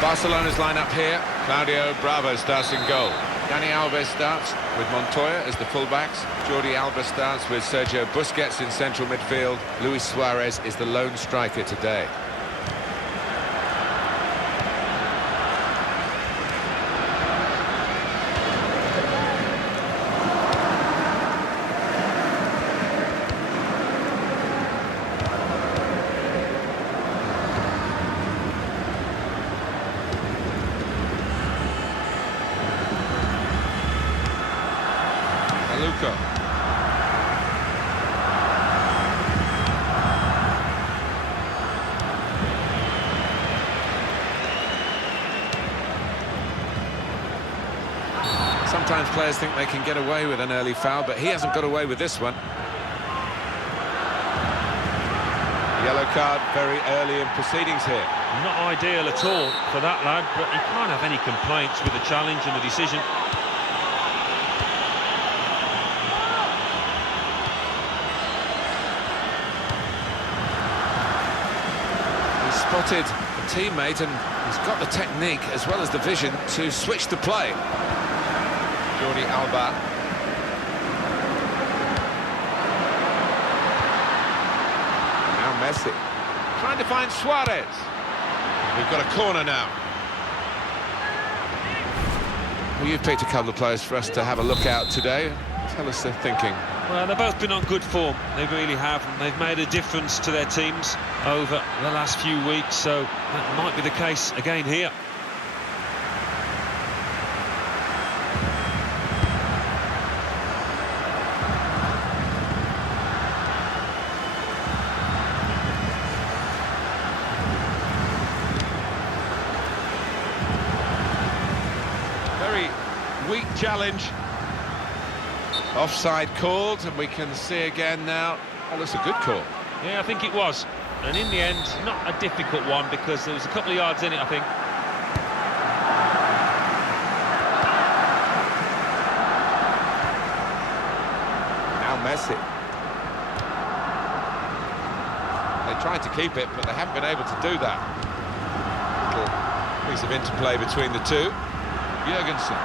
Barcelona's line-up here. Claudio Bravo starts in goal. Dani Alves starts with Montoya as the fullbacks. Jordi Alba starts with Sergio Busquets in central midfield. Luis Suarez is the lone striker today. Luka. Sometimes players think they can get away with an early foul, but he hasn't got away with this one. Yellow card very early in proceedings here. Not ideal at all for that lad, but he can't have any complaints with the challenge and the decision. Spotted a teammate, and he's got the technique as well as the vision to switch the play. Jordi Alba. Now Messi. Trying to find Suarez. We've got a corner now. Well, you've picked a couple of players for us to have a look at today. Tell us their thinking. Well, they've both been on good form. They really have. And they've made a difference to their teams over the last few weeks, so that might be the case again here. Very weak challenge. Offside called, and we can see again now. Oh, that's a good call. Yeah, I think it was. And in the end, not a difficult one, because there was a couple of yards in it, I think. Now Messi. They tried to keep it, but they haven't been able to do that. Little piece of interplay between the two. Jurgensen.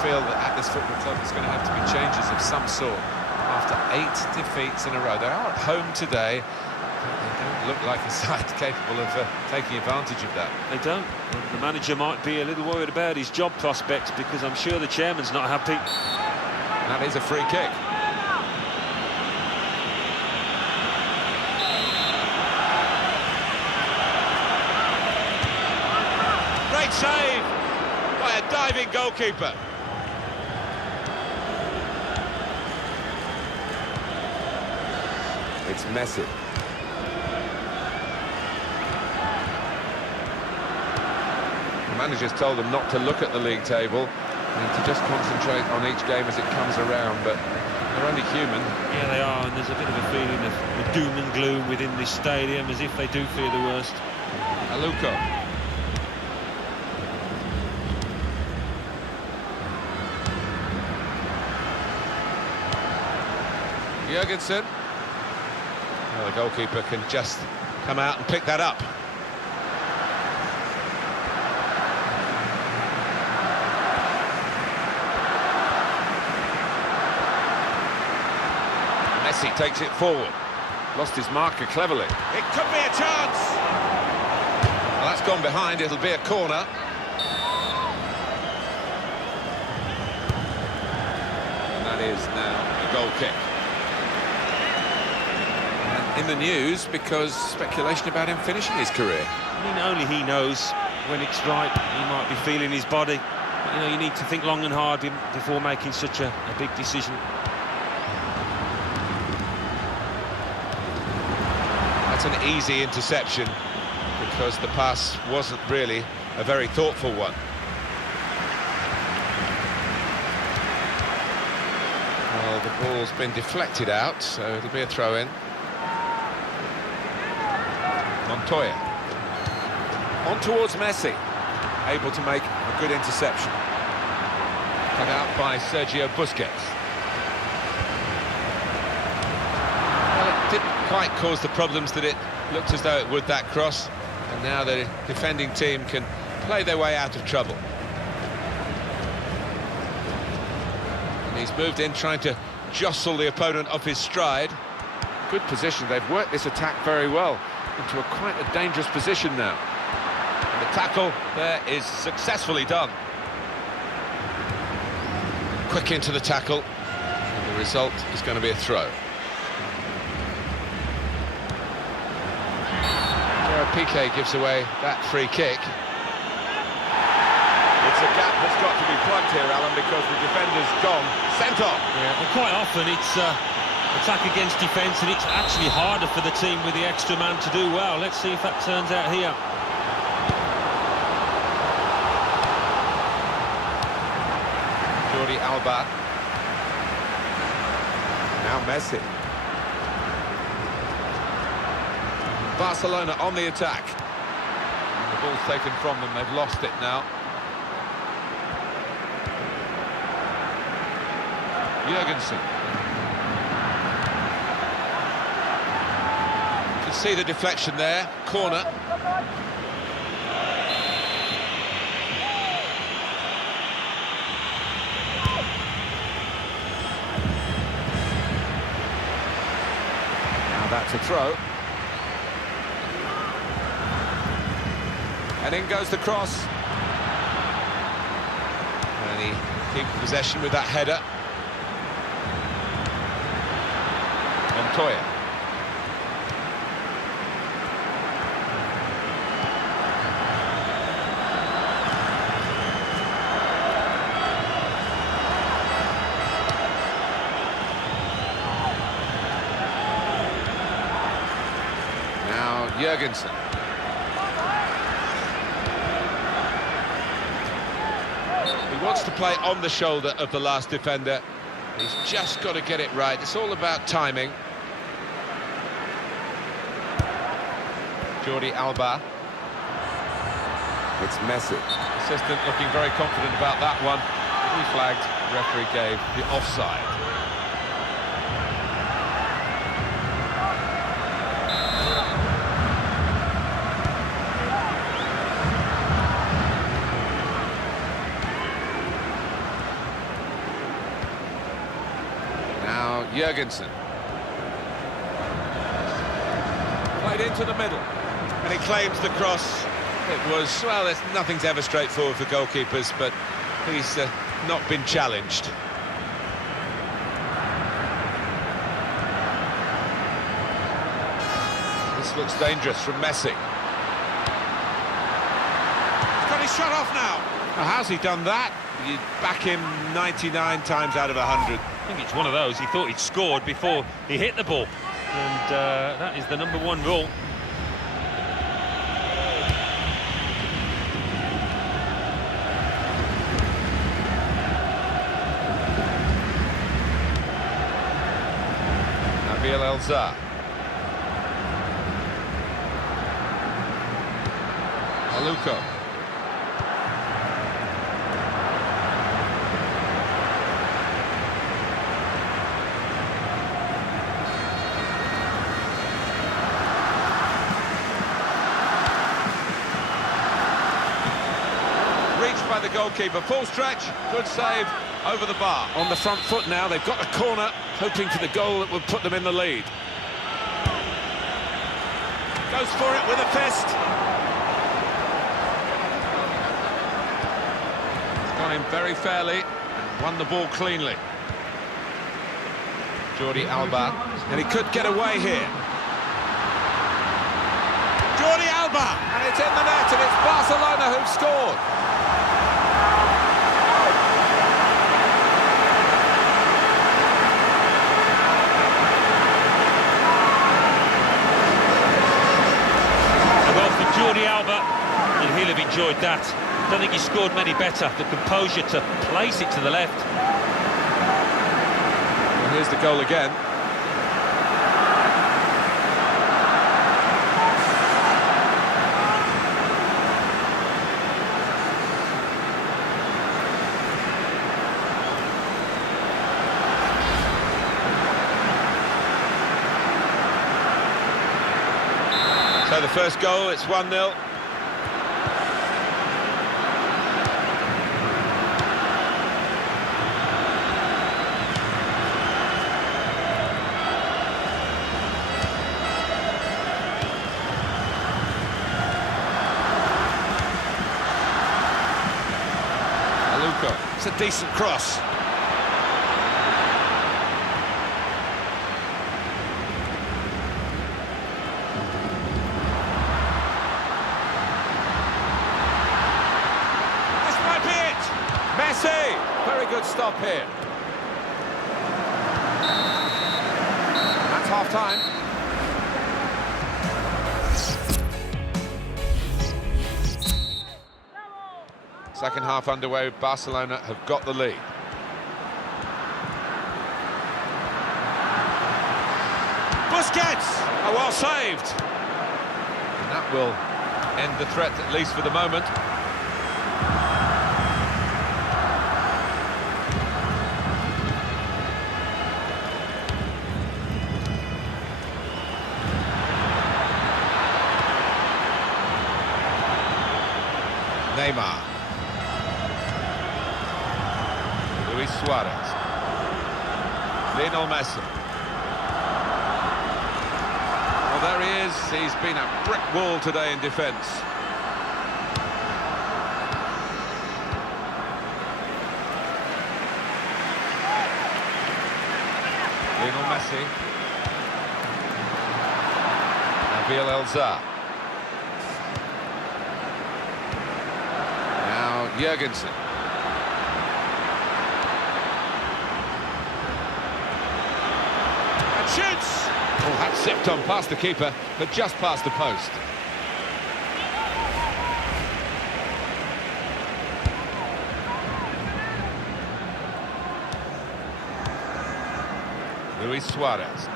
Feel that at this football club there's going to have to be changes of some sort after 8 defeats in a row. They are at home today, but they don't look like a side capable of taking advantage of that. They don't. And the manager might be a little worried about his job prospects, because I'm sure the chairman's not happy. That is a free kick. Great save by a diving goalkeeper. It's Messi. The manager's told them not to look at the league table and to just concentrate on each game as it comes around, but they're only human. Yeah, they are, and there's a bit of a feeling of doom and gloom within this stadium, as if they do fear the worst. Aluko. Jurgensen. Well, the goalkeeper can just come out and pick that up. Messi takes it forward. Lost his marker cleverly. It could be a chance. Well, that's gone behind. It'll be a corner. And that is now a goal kick. In the news because speculation about him finishing his career. I mean, only he knows when it's right. He might be feeling his body. But, you know, you need to think long and hard before making such a big decision. That's an easy interception, because the pass wasn't really a very thoughtful one. Well, the ball's been deflected out, so it'll be a throw-in. Montoya. On towards Messi. Able to make a good interception. Cut out by Sergio Busquets. Well, it didn't quite caused the problems that it looked as though it would, that cross. And now the defending team can play their way out of trouble. And he's moved in, trying to jostle the opponent off his stride. Good position. They've worked this attack very well into quite a dangerous position now. And the tackle there is successfully done. Quick into the tackle. And the result is going to be a throw. Piqué gives away that free kick. It's a gap that's got to be plugged here, Alan, because the defender's gone. Sent off. Yeah, but quite often it's attack against defence, and it's actually harder for the team with the extra man to do well. Let's see if that turns out here. Jordi Alba. Now Messi. Barcelona on the attack. And the ball's taken from them, they've lost it now. Jurgensen. You can see the deflection there, corner. Now that's a throw. And in goes the cross. And he keeps possession with that header. Montoya. Now Jurgensen. He wants to play on the shoulder of the last defender. He's just got to get it right. It's all about timing. Jordi Alba. It's Messi. Assistant looking very confident about that one. He flagged, the referee gave the offside. Now Jurgensen. Played into the middle. And he claims the cross. It was, well, nothing's ever straightforward for goalkeepers, but he's not been challenged. This looks dangerous from Messi. He's got his shot off now. Now, how's he done that? You back him 99 times out of 100. I think it's one of those. He thought he'd scored before he hit the ball. And that is the #1 rule. Elza. Aluko. Reached by the goalkeeper, full stretch, good save over the bar. On the front foot now, they've got the corner, hoping for the goal that would put them in the lead. Goes for it with a fist. Got him very fairly and won the ball cleanly. Jordi Alba, and he could get away here. Jordi Alba, and it's in the net, and it's Barcelona who've scored. Jordi Alba, and he'll have enjoyed that. Don't think he scored many better. The composure to place it to the left. Well, here's the goal again. So the first goal, it's 1-0. It's a decent cross. This might be it. Messi. Very good stop here. That's half-time. Second half underway, Barcelona have got the lead. Busquets! Oh, well saved. And that will end the threat, at least for the moment. Neymar. Luis Suarez. Lionel Messi. Well, there he is. He's been a brick wall today in defence. Lionel Messi. Nabil Elzar. Now Jurgensen. Shoots! Oh, that sipped on past the keeper, but just past the post. Luis Suarez.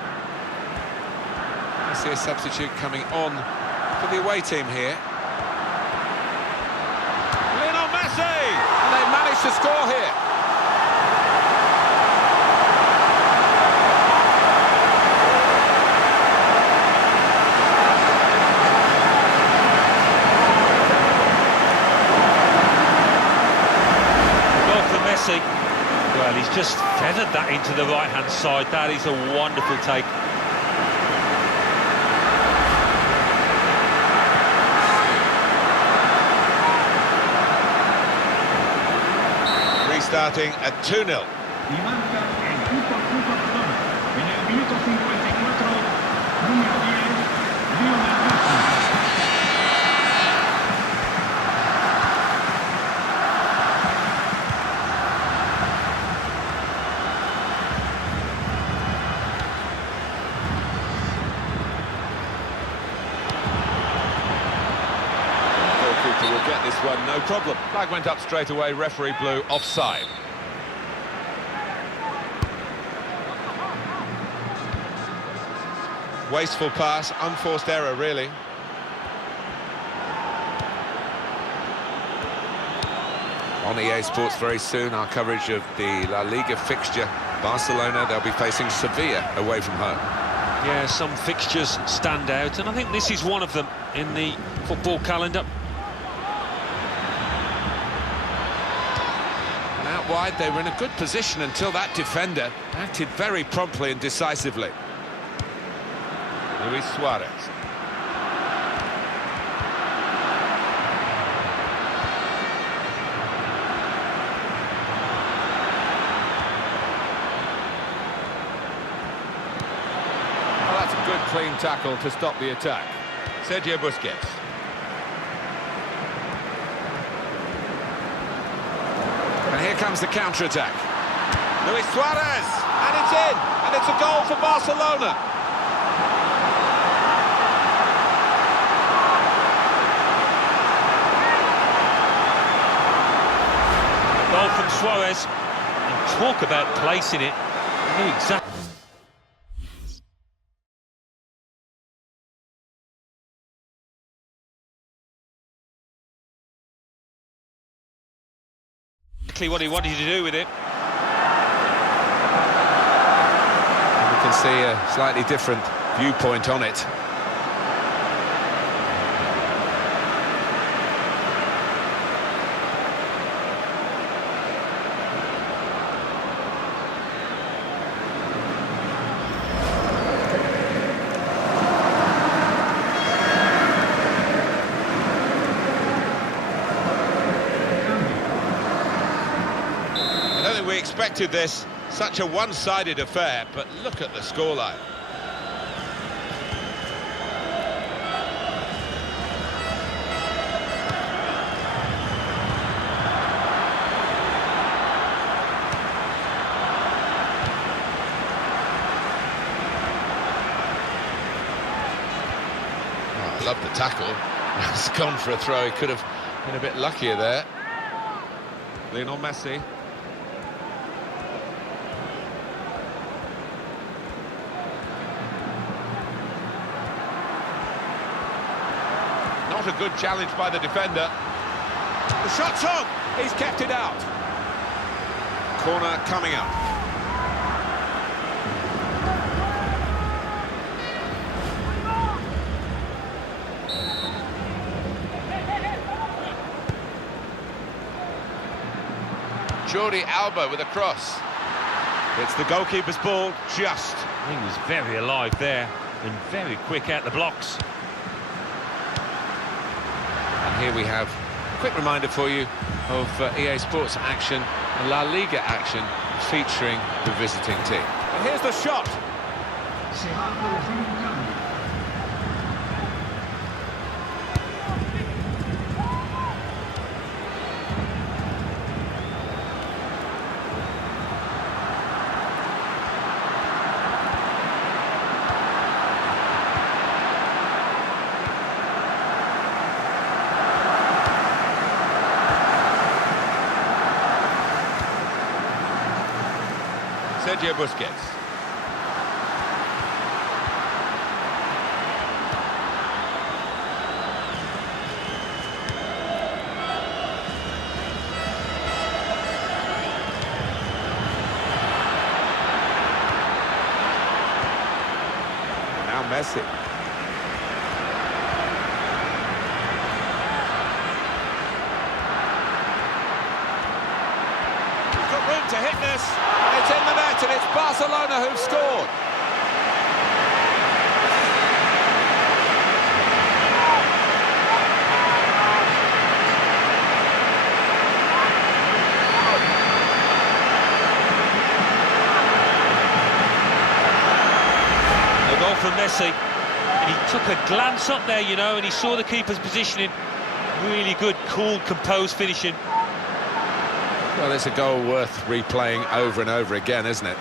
I see a substitute coming on for the away team here. Lionel Messi! And they managed to score here. Well, he's just feathered that into the right-hand side. That is a wonderful take. Restarting at 2-0. Y marca el Fútbol Club Barcelona. En el minuto 54, número 10, Lionel Messi. Will get this one, no problem. Flag went up straight away, referee blew offside. Wasteful pass, unforced error really. On EA Sports very soon, our coverage of the La Liga fixture. Barcelona, they'll be facing Sevilla away from home. Yeah, some fixtures stand out, and I think this is one of them in the football calendar. Out wide, they were in a good position until that defender acted very promptly and decisively. Luis Suarez. Well, that's a good clean tackle to stop the attack. Sergio Busquets. And here comes the counter-attack. Luis Suarez, and it's in, and it's a goal for Barcelona. A goal from Suarez, and talk about placing it. He knew exactly what he wanted to do with it. We can see a slightly different viewpoint on it. expected this. Such a one-sided affair, but look at the scoreline. Oh, I love the tackle. It's gone for a throw. He could have been a bit luckier there. Lionel Messi. Not a good challenge by the defender. The shot's on! He's kept it out. Corner coming up. Jordi Alba with a cross. It's the goalkeeper's ball, just. He was very alive there and very quick out the blocks. And here we have a quick reminder for you of EA Sports action and La Liga action featuring the visiting team. And here's the shot. Se va a producir un cambio. Sergio Busquets. Now Messi. He's got room to hit this. It's in the net and it's Barcelona who've scored. A goal from Messi. And he took a glance up there, you know, and he saw the keeper's positioning. Really good, cool, composed finishing. Well, it's a goal worth replaying over and over again, isn't it?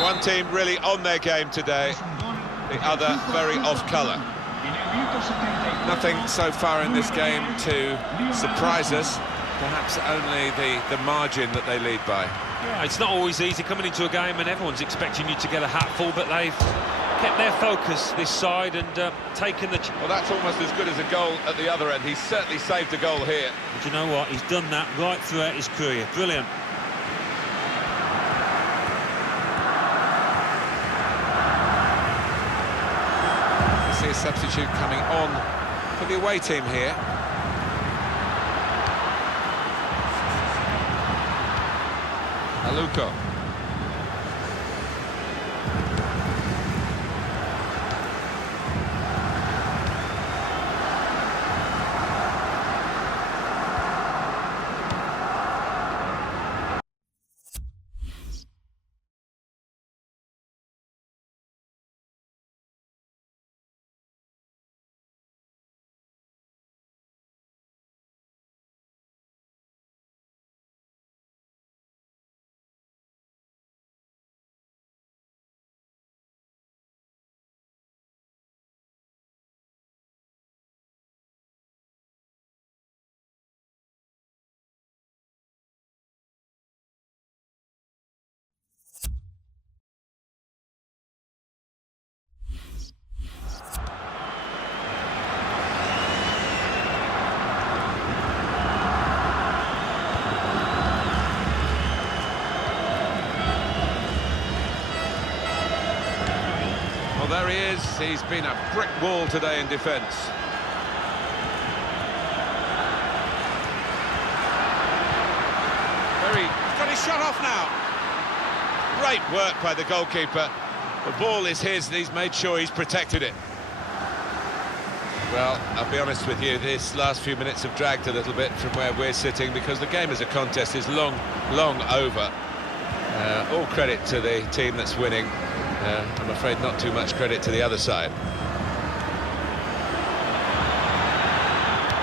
One team really on their game today, the other very off colour. Nothing so far in this game to surprise us, perhaps only the margin that they lead by. Yeah, it's not always easy coming into a game and everyone's expecting you to get a hatful, but they've kept their focus this side and taken the... Well, that's almost as good as a goal at the other end. He's certainly saved a goal here. But you know what? He's done that right throughout his career. Brilliant. See a substitute coming on for the away team here. Aluko. There he is. He's been a brick wall today in defence. off now. Great work by the goalkeeper. The ball is his and he's made sure he's protected it. Well, I'll be honest with you, this last few minutes have dragged a little bit from where we're sitting because the game as a contest is long over. All credit to the team that's winning. I'm afraid not too much credit to the other side.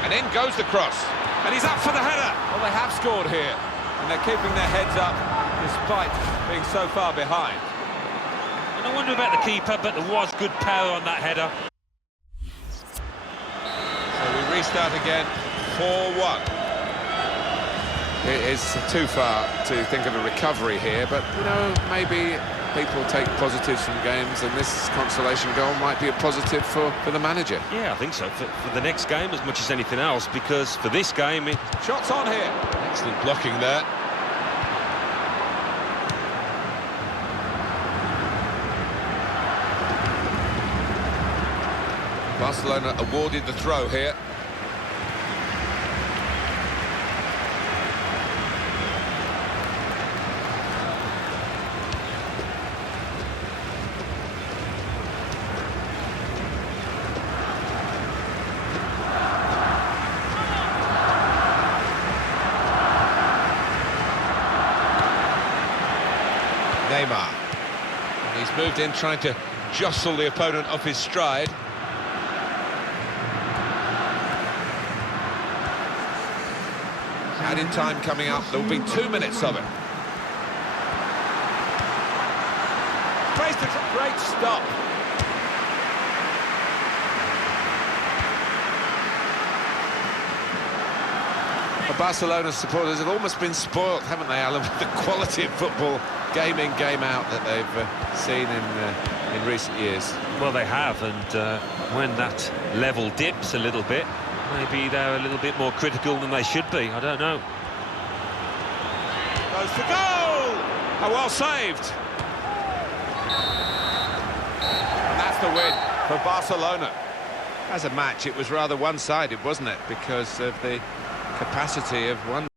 And in goes the cross. And he's up for the header. Well, they have scored here. And they're keeping their heads up despite being so far behind. And I wonder about the keeper, but there was good power on that header. So we restart again, 4-1. It is too far to think of a recovery here, but, you know, maybe people take positives from games, and this consolation goal might be a positive for the manager. Yeah, I think so, for the next game as much as anything else, because for this game... Shots on here. Excellent blocking there. Barcelona awarded the throw here. Neymar. And he's moved in trying to jostle the opponent off his stride. Added time coming up, there will be 2 minutes of it. Great stop. The Barcelona supporters have almost been spoilt, haven't they, Alan, with the quality of football, game in, game out, that they've seen in recent years. Well, they have, and when that level dips a little bit, maybe they're a little bit more critical than they should be. I don't know. Goes for goal! Oh, well saved. And that's the win for Barcelona. As a match, it was rather one-sided, wasn't it? Because of the capacity of one